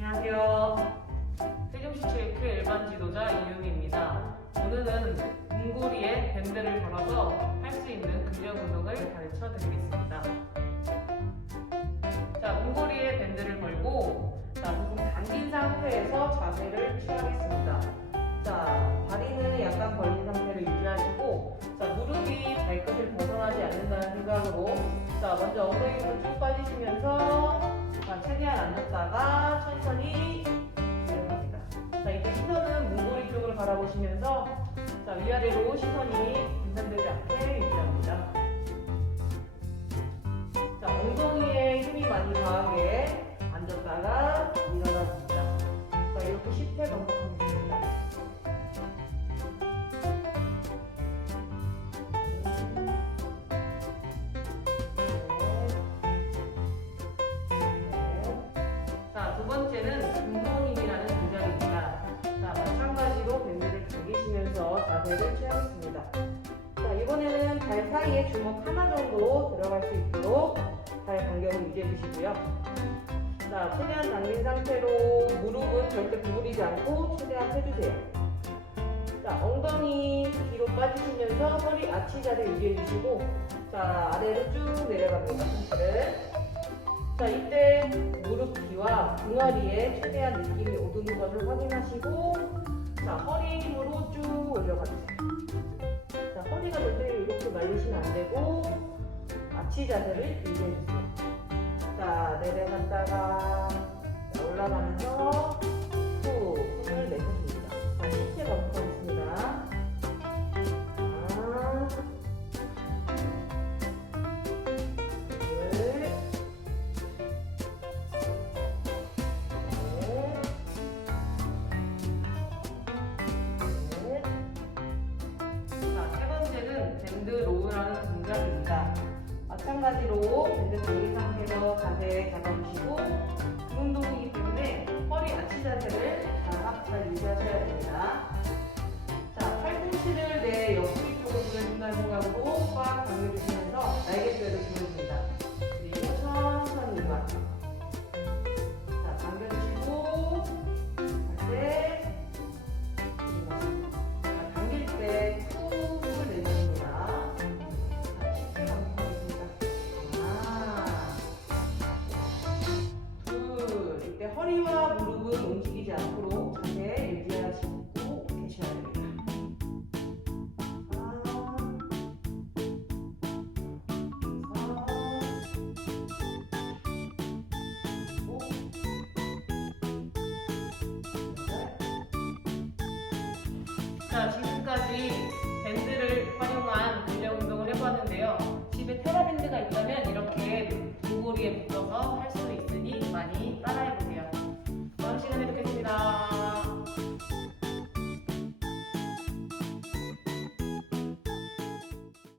안녕하세요. 세종시체육회 일반 지도자 이유미입니다. 오늘은 문고리에 밴드를 걸어서 할 수 있는 근력 운동을 가르쳐 드리겠습니다. 자, 문고리에 밴드를 걸고 자, 조금 당긴 상태에서 자세를 취하겠습니다. 자, 다리는 약간 벌린 상태를 유지하시고 자, 무릎이 발끝을 벗어나지 않는다는 생각으로 자, 먼저 엉덩이로 쭉 빠지시면서 자, 최대한 앉았다가 천천히 내려갑니다. 자, 이제 시선은 문고리 쪽을 바라보시면서 자, 위아래로 시선이 분산되지 않게 유지합니다. 자, 엉덩이에 힘이 많이 가하게 자세를 취하겠습니다. 자, 이번에는 발 사이에 주먹 하나 정도 들어갈 수 있도록 발 간격을 유지해 주시고요. 자, 최대한 당긴 상태로 무릎은 절대 구부리지 않고 최대한 펴주세요. 자, 엉덩이 뒤로 빠지시면서 허리 아치 자세 유지해 주시고, 자, 아래로 쭉 내려갑니다. 자, 이때 무릎 뒤와 등허리에 최대한 느낌이 오르는 것을 확인하시고, 자, 허리 힘으로 쭉 올려가주세요. 아치 자세를 유지해주세요. 자, 내려갔다가 자, 올라가면서 자, 지금까지 밴드를 활용한 근력 운동을 해봤는데요. 집에 테라밴드가 있다면 이렇게 무고리에 묶어